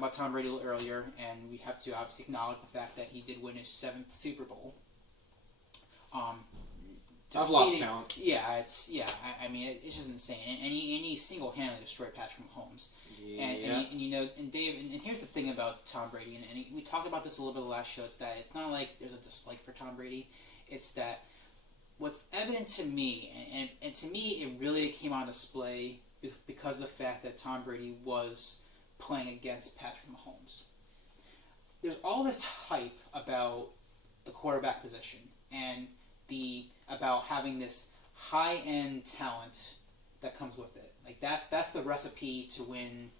about Tom Brady a little earlier, and we have to obviously acknowledge the fact that he did win his 7th Super Bowl. I've lost count. Yeah, I mean, it's just insane, and he single-handedly destroyed Patrick Mahomes. Yeah. And Dave, and here's the thing about Tom Brady, and we talked about this a little bit the last show. It's that it's not like there's a dislike for Tom Brady. It's that what's evident to me, and to me, it really came on display because of the fact that Tom Brady was playing against Patrick Mahomes. There's all this hype about the quarterback position and about having this high-end talent that comes with it. Like that's the recipe to win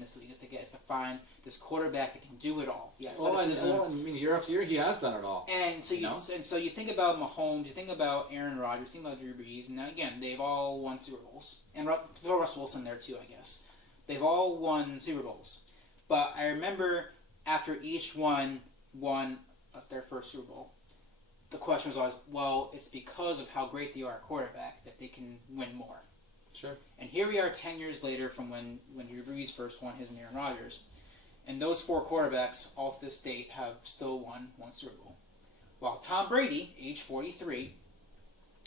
this league is to find this quarterback that can do it all. Yeah. I mean, year after year, he has done it all. And so you think about Mahomes, you think about Aaron Rodgers, you think about Drew Brees, and now again they've all won Super Bowls, and throw Russell Wilson there too, I guess. They've all won Super Bowls, but I remember after each one won their first Super Bowl, the question was always, well, it's because of how great they are at quarterback that they can win more. Sure. And here we are 10 years later from when Drew Brees first won his and Aaron Rodgers. And those 4 quarterbacks, all to this date, have still won 1 Super Bowl. While Tom Brady, age 43,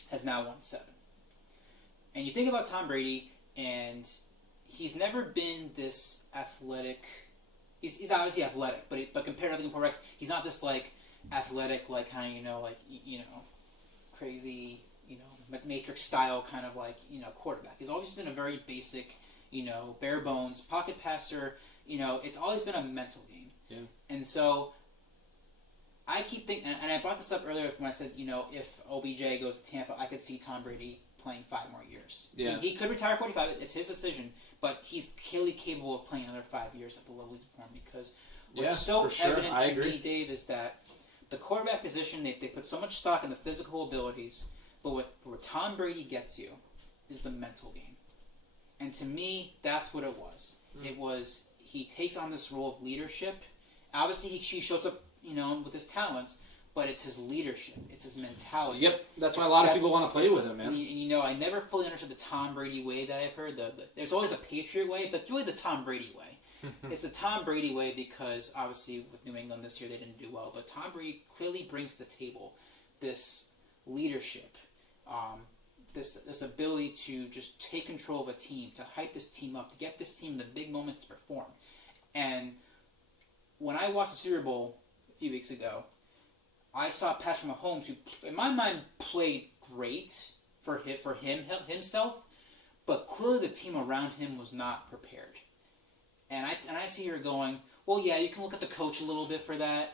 has now won 7. And you think about Tom Brady, and he's never been this athletic. He's obviously athletic, but compared to other quarterbacks, he's not this athletic, kind of crazy, Matrix style kind of quarterback. He's always been a very basic, bare bones pocket passer. It's always been a mental game. Yeah. And so I keep thinking, and I brought this up earlier when I said, if OBJ goes to Tampa, I could see Tom Brady playing 5 more years. Yeah. He could retire 45. It's his decision, but he's clearly capable of playing another 5 years at the level he's performed because what's evident to me, Dave, is that the quarterback position, they put so much stock in the physical abilities, but where Tom Brady gets you is the mental game. And to me, that's what it was. It was, he takes on this role of leadership. Obviously, he shows up, with his talents, but it's his leadership. It's his mentality. Yep, that's why a lot of people want to play with him, man. And I never fully understood the Tom Brady way that I've heard. There's always the Patriot way, but it's really the Tom Brady way. It's the Tom Brady way because, obviously, with New England this year, they didn't do well. But Tom Brady clearly brings to the table this leadership, this ability to just take control of a team, to hype this team up, to get this team in the big moments to perform. And when I watched the Super Bowl a few weeks ago, I saw Patrick Mahomes, who, in my mind, played great for himself, but clearly the team around him was not prepared. And I see her going, well, yeah, you can look at the coach a little bit for that,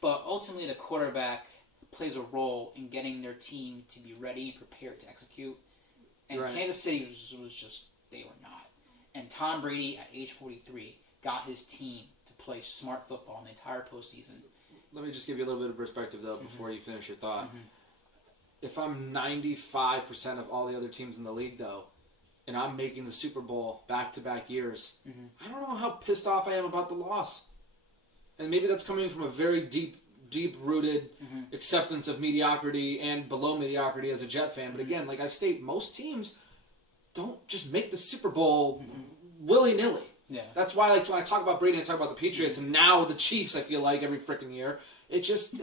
but ultimately the quarterback plays a role in getting their team to be ready and prepared to execute. And Kansas City was just, they were not. And Tom Brady, at age 43, got his team to play smart football in the entire postseason. Let me just give you a little bit of perspective, though, before you finish your thought. If I'm 95% of all the other teams in the league, though, and I'm making the Super Bowl back-to-back years, I don't know how pissed off I am about the loss. And maybe that's coming from a very deep-rooted acceptance of mediocrity and below mediocrity as a Jet fan. But again, like I state, most teams don't just make the Super Bowl willy-nilly. Yeah. That's why, when I talk about Brady, I talk about the Patriots, and now the Chiefs. I feel like every freaking year, it just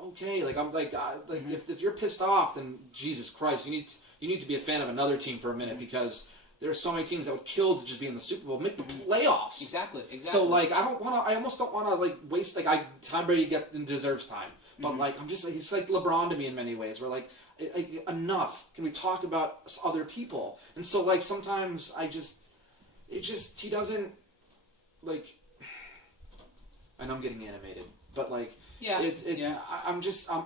okay, if you're pissed off, then Jesus Christ, you need to be a fan of another team for a minute because there are so many teams that would kill to just be in the Super Bowl, make the playoffs. Exactly. So I almost don't want to waste Tom Brady deserves time, but I'm just he's like LeBron to me in many ways. Where enough. Can we talk about other people? And so sometimes he doesn't I know I'm getting animated, but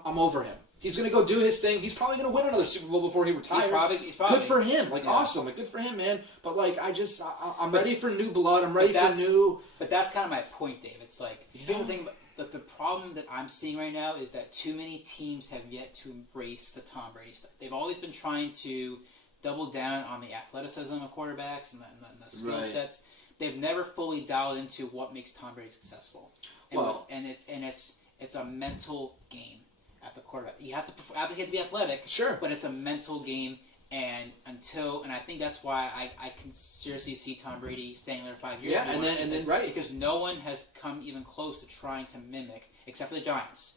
I'm over him. He's going to go do his thing. He's probably going to win another Super Bowl before he retires. He's probably good for him. Awesome. Good for him, man. But I'm ready for new blood. I'm ready for new. But that's kind of my point, Dave. It's here's the thing. The problem that I'm seeing right now is that too many teams have yet to embrace the Tom Brady stuff. They've always been trying to double down on the athleticism of quarterbacks and the skill sets. They've never fully dialed into what makes Tom Brady successful. It's a mental game at the quarterback. You have to be athletic, sure, but it's a mental game, And I think that's why I can seriously see Tom Brady staying there 5 years. Yeah, and then right, because no one has come even close to trying to mimic, except for the Giants.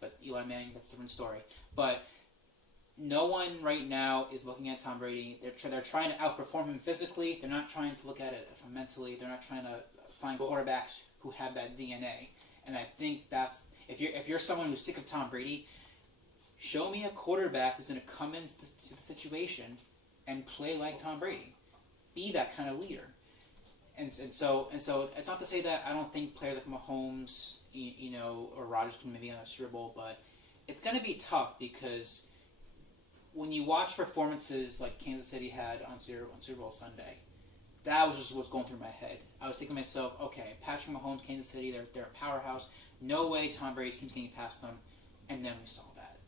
But Eli Manning, that's a different story. But no one right now is looking at Tom Brady. They're trying to outperform him physically. They're not trying to look at it mentally. They're not trying to find quarterbacks who have that DNA. And I think that's if you're someone who's sick of Tom Brady, show me a quarterback who's going to come into the situation and play like Tom Brady. Be that kind of leader. And so it's not to say that I don't think players like Mahomes, or Rodgers can maybe win a Super Bowl, but it's going to be tough because when you watch performances like Kansas City had on Super Bowl Sunday, that was just what's going through my head. I was thinking to myself, okay, Patrick Mahomes, Kansas City, they're a powerhouse. No way Tom Brady seems getting past them. And then we saw that.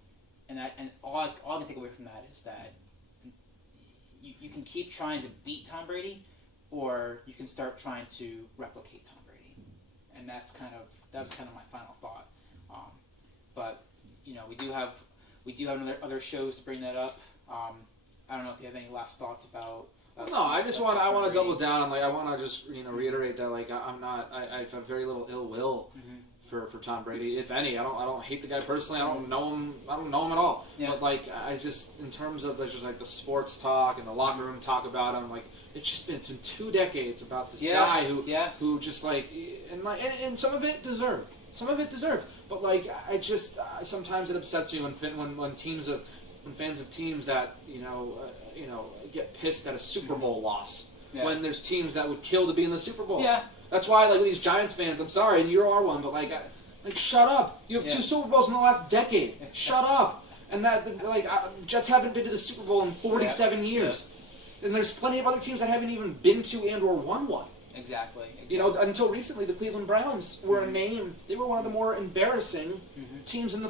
And all I can take away from that is that you can keep trying to beat Tom Brady, or you can start trying to replicate Tom Brady. And that was kind of my final thought. But we do have other shows to bring that up. I don't know if you have any last thoughts about. No, I want to double down. Like I want to just reiterate that I have very little ill will for Tom Brady, if any. I don't hate the guy personally. I don't know him. I don't know him at all. Yeah. But like I just, in terms of just like the sports talk and the locker room talk about him, like it's been 2 decades about this guy who just and some of it deserved. But like I just sometimes it upsets me when fans of teams that get pissed at a Super Bowl loss when there's teams that would kill to be in the Super Bowl. Yeah. That's why like these Giants fans, I'm sorry, and you are one, but like shut up. You have 2 Super Bowls in the last decade. Shut up. And Jets haven't been to the Super Bowl in 47 years. Yeah. And there's plenty of other teams that haven't even been to and or won one. Exactly. Until recently, the Cleveland Browns were a name. They were one of the more embarrassing teams in the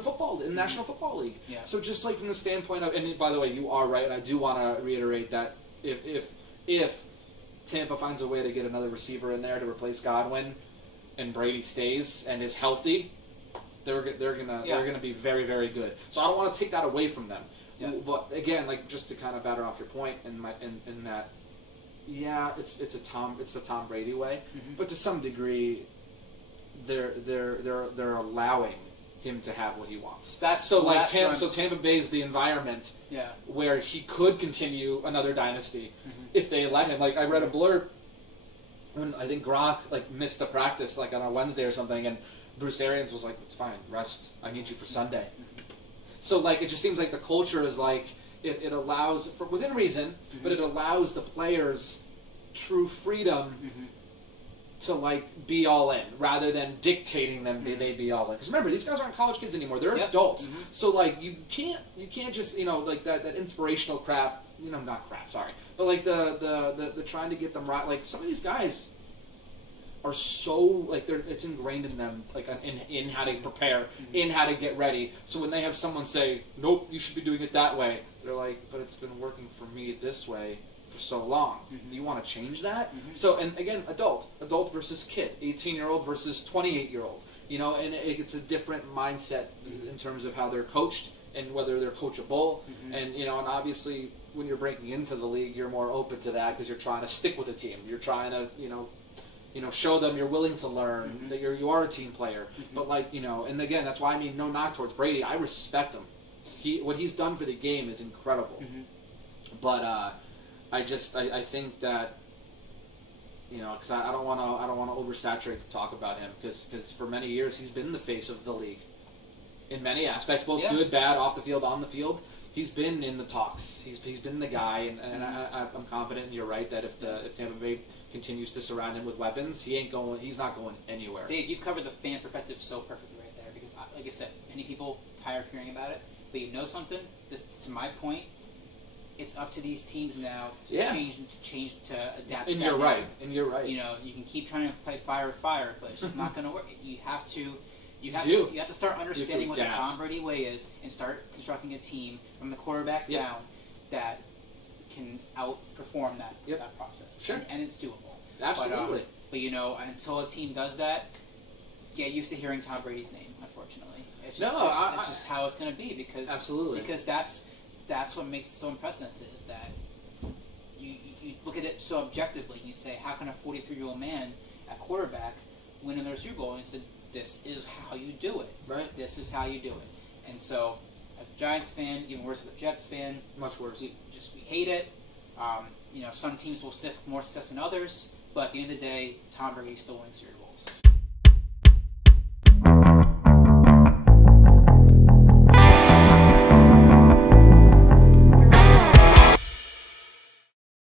National Football League. Yeah. So just like from the standpoint of, and by the way, you are right, and I do want to reiterate that if Tampa finds a way to get another receiver in there to replace Godwin, and Brady stays and is healthy, they're gonna be very, very good. So I don't want to take that away from them. Yeah. But again, like just to kind of batter off your point in that. Yeah, it's the Tom Brady way, but to some degree, they're allowing him to have what he wants. Tampa Bay is the environment where he could continue another dynasty if they let him. Like I read a blurb when I think Gronk missed a practice on a Wednesday or something, and Bruce Arians was like, "It's fine, rest. I need you for Sunday." So it just seems like the culture is It allows, for within reason, but it allows the players true freedom to be all in, rather than dictating them they be all in. Because remember, these guys aren't college kids anymore; they're adults. So you can't just that inspirational crap. Not crap. Sorry, but the trying to get them right. Like some of these guys are so it's ingrained in them in how to prepare, in how to get ready. So when they have someone say, "Nope, you should be doing it that way," they're like, "But it's been working for me this way for so long. You want to change that?" So and again, adult versus kid, 18-year-old versus 28-year-old. And it's a different mindset in terms of how they're coached and whether they're coachable. And and obviously when you're breaking into the league, you're more open to that because you're trying to stick with the team. You're trying to show them you're willing to learn, that you are a team player. But and again, that's why no knock towards Brady. I respect him. What he's done for the game is incredible. But I think that because I don't want to oversaturate the talk about him because for many years he's been the face of the league in many aspects, both good, bad, off the field, on the field. He's been in the talks. He's been the guy, and I'm confident. And you're right that if Tampa Bay continues to surround him with weapons, he's not going anywhere. Dave, you've covered the fan perspective so perfectly right there because, like I said, many people tired of hearing about it. But something. To my point, it's up to these teams now to change to adapt. And you're right. You can keep trying to play fire with fire, but it's just not going to work. You have to start understanding what the Tom Brady way is and start constructing a team from the quarterback down that can outperform that process. Sure. And it's doable. Absolutely. But until a team does that, get used to hearing Tom Brady's name, unfortunately. It's just how it's going to be because absolutely, because that's that's what makes it so unprecedented, is that you look at it so objectively, and you say, how can a 43-year-old man at quarterback win another Super Bowl? And he said, this is how you do it. Right. This is how you do it. And so, as a Giants fan, even worse as a Jets fan, much worse. We hate it. Some teams will stiff more success than others, but at the end of the day, Tom Brady still wins Super Bowl.